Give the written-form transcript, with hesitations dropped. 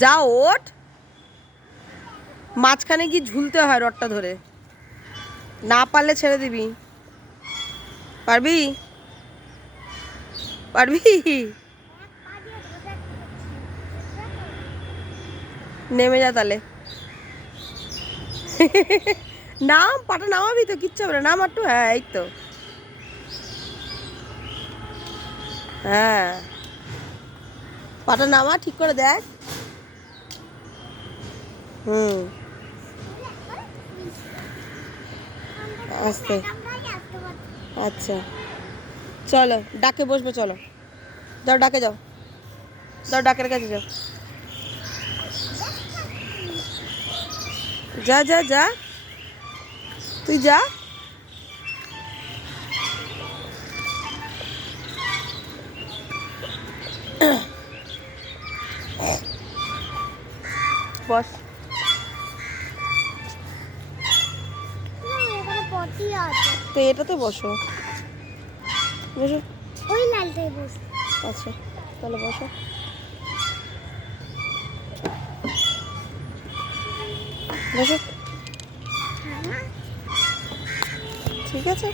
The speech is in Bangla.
যা ওঠ, মাঝখানে গিয়ে ঝুলতে হয় রডটা ধরে, না পারলে ছেড়ে দিবি। পারবি? পারবি? নেমে যা তাহলে। নাম, পাটা নামাবি তো, কিচ্ছু হবে না, নাম একটু। হ্যাঁ এই তো, হ্যাঁ পাটা নামা, ঠিক করে দেখ। হুম, আস্তে। আচ্ছা চলো, ডাকে বসবে, চলো যাও, ডাকে যাও, যাও ডাকের কাছে যাও। যা যা যা, তুই যা। বস। তো এটাতে বসো, বসো। ওই লালটাই বস। আচ্ছা তাহলে বসো, বসো। ঠিক আছে।